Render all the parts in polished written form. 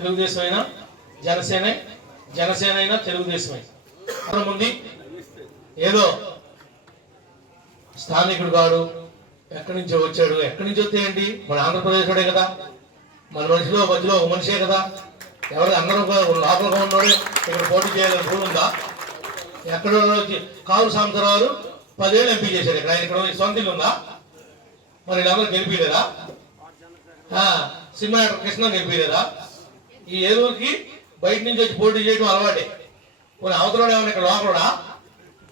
తెలుగుదేశం అయినా జనసేన అయినా తెలుగుదేశమే. ముందు ఏదో స్థానికుడు కాడు, ఎక్కడి నుంచో వచ్చాడు, ఎక్కడి నుంచి వస్తే ఏంటి, మన ఆంధ్రప్రదేశ్ కదా, మన మధ్యలో ఒక మనిషే కదా, ఎవరు అందరం లోపలగా ఉన్నాడు ఇక్కడ పోటీ చేయాలని రూల్ ఉందా? ఎక్కడో కావు సాంబరావు 10 ఏళ్ళు ఎంపీ చేశారు, ఇక్కడ ఆయన ఇక్కడ సొంత ఇల్లు ఉందా? మరి వీళ్ళందరూ గెలిపిలేదా? సినిమా కృష్ణ గెలిపిలేదా? ఈ ఏలూరుకి బయట నుంచి వచ్చి పోటీ చేయడం అలవాటే. కొన్ని అవతలడే ఏమన్నా ఇక్కడ లోపలడా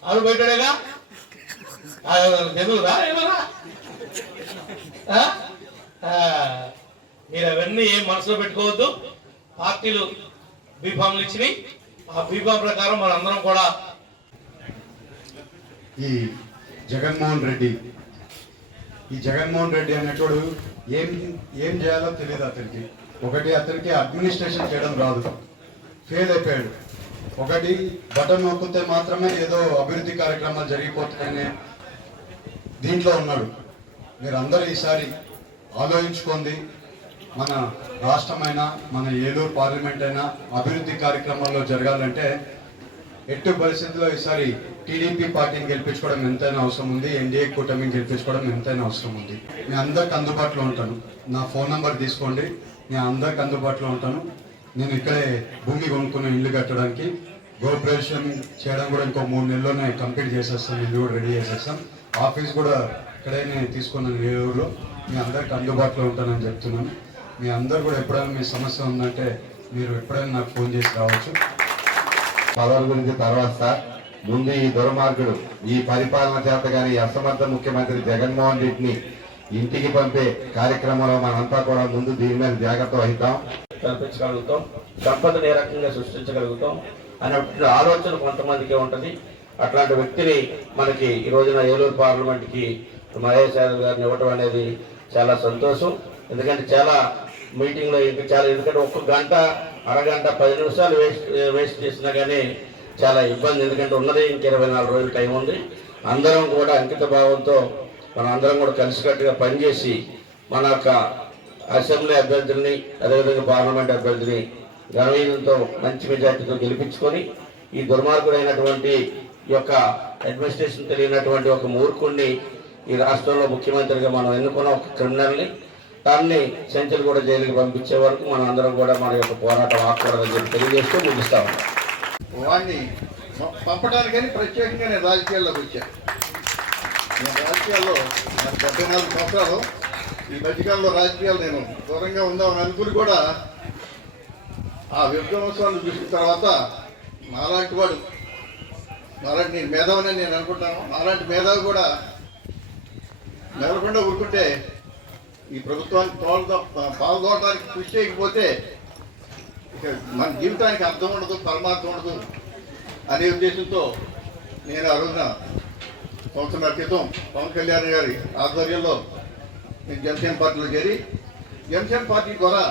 ఆవిడ బయటడేగా తెలుగురా ఏమన్నా? మీరు అవన్నీ ఏం మనసులో పెట్టుకోవద్దు. పార్టీలు బీఫామ్లు ఇచ్చినాయి, ఆ బీఫామ్ ప్రకారం మన అందరం కూడా ఈ జగన్మోహన్ రెడ్డి అనేటోడు ఏం చేయాలో తెలియదు అతనికి. ఒకటి అతనికి అడ్మినిస్ట్రేషన్ చేయడం రాదు, ఫెయిల్ అయిపోయాడు. ఒకటి బటన్ నొక్కితే మాత్రమే ఏదో అభివృద్ధి కార్యక్రమాలు జరిగిపోతాయనే దీంట్లో ఉన్నాడు. మీరందరూ ఈసారి ఆలోచించుకోండి. మన రాష్ట్రమైనా మన ఏలూరు పార్లమెంట్ అయినా అభివృద్ధి కార్యక్రమాల్లో జరగాలంటే ఎట్టి పరిస్థితుల్లో ఈసారి టీడీపీ పార్టీని గెలిపించుకోవడం ఎంతైనా అవసరం ఉంది, ఎన్డీఏ కూటమిని గెలిపించుకోవడం ఎంతైనా అవసరం ఉంది. మీ అందరికి అందుబాటులో ఉంటాను, నా ఫోన్ నెంబర్ తీసుకోండి, నేను అందరికి అందుబాటులో ఉంటాను. నేను ఇక్కడే భూమి కొనుక్కున్న ఇల్లు కట్టడానికి గోప్రేషన్ చేయడం కూడా ఇంకో 3 నెలల్లోనే కంప్లీట్ చేసేస్తాను, ఇల్లు కూడా రెడీ చేసేస్తాను. ఆఫీస్ కూడా ఇక్కడే నేను తీసుకున్నాను ఏలూరులో. మీ అందరికి అందుబాటులో ఉంటానని చెప్తున్నాను. మీ అందరు కూడా ఎప్పుడైనా మీ సమస్య ఉందంటే మీరు ఎప్పుడైనా నాకు ఫోన్ చేసి రావచ్చు. పదవుల గురించి తర్వాత సార్, ముందు ఈ దుర్మార్గుడు, ఈ పరిపాలన చేత కానీ అసమర్థ ముఖ్యమంత్రి జగన్మోహన్ రెడ్డిని ఇంటికి పంపే కార్యక్రమంలో మనంతా కూడా ముందు దీని మీద జాగ్రత్త వహిద్దాం. కల్పించగలుగుతాం, సంపదను ఏ రకంగా సృష్టించగలుగుతాం అనే ఆలోచన కొంతమందికి ఉంటుంది. అట్లాంటి వ్యక్తిని మనకి ఈ రోజున ఏలూరు పార్లమెంట్కి మహేష్ యాదవ్ గారిని ఇవ్వటం అనేది చాలా సంతోషం. ఎందుకంటే చాలా మీటింగ్లో ఎందుకంటే 1 గంట అరగంట 10 నిమిషాలు వేస్ట్ చేసినా కానీ చాలా ఇబ్బంది. ఎందుకంటే ఉన్నది ఇంక 24 రోజులు టైం ఉంది. అందరం కూడా అంకిత భావంతో మనం అందరం కూడా కలిసికట్టుగా పనిచేసి మన యొక్క అసెంబ్లీ అభ్యర్థుల్ని అదేవిధంగా పార్లమెంట్ అభ్యర్థిని ఘనవీయంతో మంచి మెజార్టీతో గెలిపించుకొని ఈ దుర్మార్గుడైనటువంటి ఈ యొక్క అడ్మినిస్ట్రేషన్ తెలియనటువంటి ఒక మూర్ఖుడిని ఈ రాష్ట్రంలో ముఖ్యమంత్రిగా మనం ఎన్నుకున్న ఒక క్రిమినల్ని దాన్ని సెంచరీ కూడా జైలుకి పంపించే వరకు మనం అందరం కూడా మన యొక్క పోరాటం ఆకూడదని చెప్పి తెలియజేస్తూ ముగిస్తా ఉన్నాం. వాడిని పంపడానికని ప్రత్యేకంగా నేను రాజకీయాల్లోకి వచ్చాను. నేను రాజకీయాల్లో 74 సంవత్సరాలు ఈ మధ్యకాలంలో రాజకీయాలు నేను దూరంగా ఉందామని అనుకుని కూడా ఆ విధ్వంసాలను చూసిన తర్వాత నాలాంటి నేను మేధావని నేను అనుకుంటాను. నాలాంటి మేధావి కూడా మెదలకుండా ఊరుకుంటే ఈ ప్రభుత్వానికి పాల్గొనడానికి కృషి చేయకపోతే ఇక మన జీవితానికి అర్థం ఉండదు, పరమార్థం ఉండదు అనే ఉద్దేశంతో నేను ఆ రోజున 1 సంవత్సరాల క్రితం పవన్ కళ్యాణ్ గారి ఆధ్వర్యంలో నేను జనసేన పార్టీలో చేరి జనసేన పార్టీ ద్వారా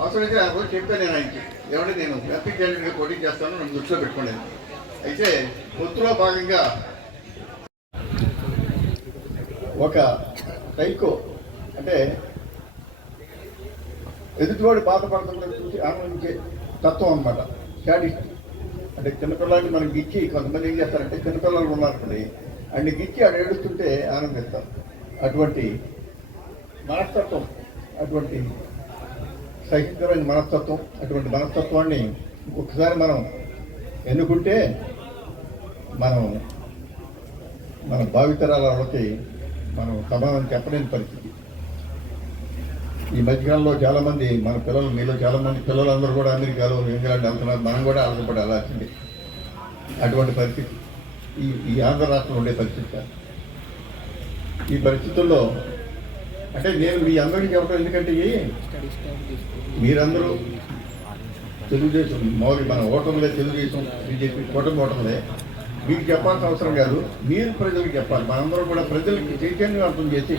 అవసరమైతే ఆయన రోజు చెప్పాను. నేను ఆయనకి ఏమంటే నేను ఎంపీ క్యాండిడేట్గా పోటీ చేస్తాను, నన్ను దృష్టిలో పెట్టుకునేది. అయితే పొత్తులో భాగంగా ఒక సైకో అంటే ఎదుటివాడు బాధపడుతుందని చూసి ఆనందించే తత్వం అనమాట, శాడిస్ట్. అంటే చిన్నపిల్లల్ని మనం గిచ్చి, కొంతమంది ఏం చేస్తారంటే చిన్నపిల్లలు ఉన్నారనుకోండి, అన్ని గిచ్చి ఆడు ఏడుస్తుంటే ఆనందిస్తారు. అటువంటి మనస్తత్వం, అటువంటి సహించమైన మనస్తత్వం, అటువంటి మనస్తత్వాన్ని ఒకసారి మనం ఎన్నుకుంటే మన భావితరాల వాళ్ళకి మనం సమాధానం చెప్పలేని పరిస్థితి. ఈ మధ్యకాలంలో చాలామంది మన పిల్లలు, మీలో చాలామంది పిల్లలందరూ కూడా అమెరికాలో, ఇంగ్లాండ్ వెళ్తున్నారు. మనం కూడా ఆలోచపడి వెళ్ళాల్సింది. అటువంటి పరిస్థితి ఈ ఆంధ్ర రాష్ట్రంలో ఉండే పరిస్థితి కాదు. ఈ పరిస్థితుల్లో అంటే నేను మీ అందరికీ చెప్పడం ఎందుకంటే మీరందరూ తెలుగుదేశం మన ఓటర్లే, తెలుగుదేశం బీజేపీ కూటమి ఓటర్లే. మీకు చెప్పాల్సిన అవసరం కాదు, మీరు ప్రజలకు చెప్పాలి. మనందరం కూడా ప్రజలకి చైతన్యవంతం చేసి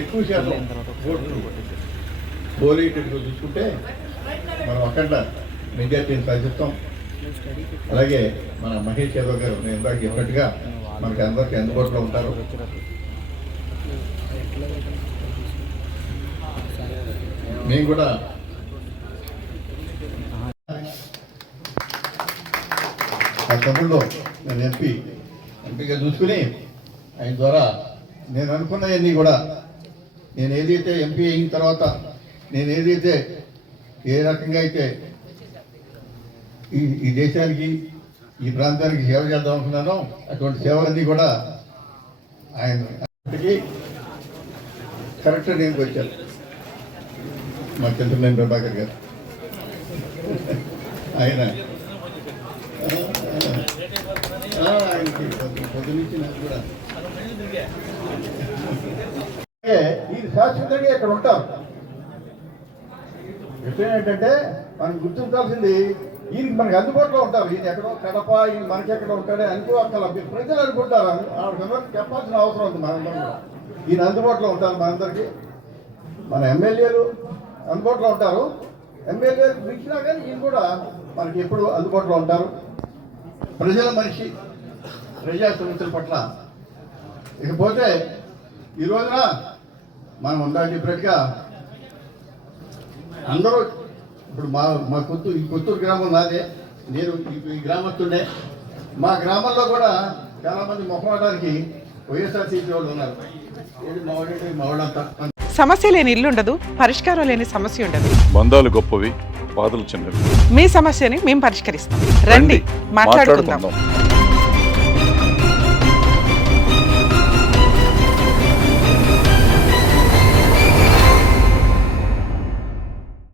ఎక్కువ శాతం ఓట్లు పోలేటట్టుగా చూసుకుంటే మనం అఖండ మెజార్టీని సాధిస్తాం. అలాగే మన మహేష్ యాదవ్ గారు నేను ఇందాక చెప్పినట్టుగా మనకి అందరికీ అందుబాటులో ఉంటారు. మేము కూడా తమిళలో నేను ఎంపీగా చూసుకుని ఆయన ద్వారా నేను అనుకున్నవన్నీ కూడా నేను ఏదైతే ఎంపీ అయిన తర్వాత నేను ఏదైతే ఏ రకంగా అయితే ఈ దేశానికి ఈ ప్రాంతానికి సేవ చేద్దాం అనుకున్నానో అటువంటి సేవలన్నీ కూడా ఆయనకి కరెక్ట్ నేను వచ్చాను మా చింతమనేని ప్రభాకర్ గారు ఆయన ఆయనకి పొద్దునుంచి నాకు కూడా ఇది శాశ్వతంగా ఇక్కడ ఉంటారు. విషయం ఏంటంటే మనం గుర్తించాల్సింది ఈయనకి మనకి అందుబాటులో ఉంటారు. ఈయన ఎక్కడో కడప, ఈయన మనకి ఎక్కడ ఉంటాడే అనుకోవాలి, ప్రజలు అనుకుంటారు. ఆవిడకి చెప్పాల్సిన అవసరం ఉంది మనందరం కూడా. ఈయన అందుబాటులో ఉంటారు మనందరికీ. మన ఎమ్మెల్యేలు అందుబాటులో ఉంటారు. ఎమ్మెల్యేలు పిలిచినా కానీ ఈయన కూడా మనకి ఎప్పుడు అందుబాటులో ఉంటారు. ప్రజల మనిషి, ప్రజా సమస్యల పట్ల. ఇకపోతే ఈ రోజున మనం ఉందా చెప్పినట్టుగా అందరూ ఇప్పుడు మా కొత్తూరు గ్రామం నాదే, నేను ఈ గ్రామస్తుండే. మా గ్రామంలో కూడా చాలామంది మొహమాటానికి వైఎస్ఆర్సీపీ వాళ్ళు ఉన్నారు. మా వాళ్ళంతా సమస్య లేని ఇల్లు ఉండదు, పరిష్కారం లేని సమస్య ఉండదు. బంధాలు గొప్పవి, బాధలు చిన్నవి. మీ సమస్యని మేము పరిష్కరిస్తాం. రండి, మాట్లాడుకుందాం.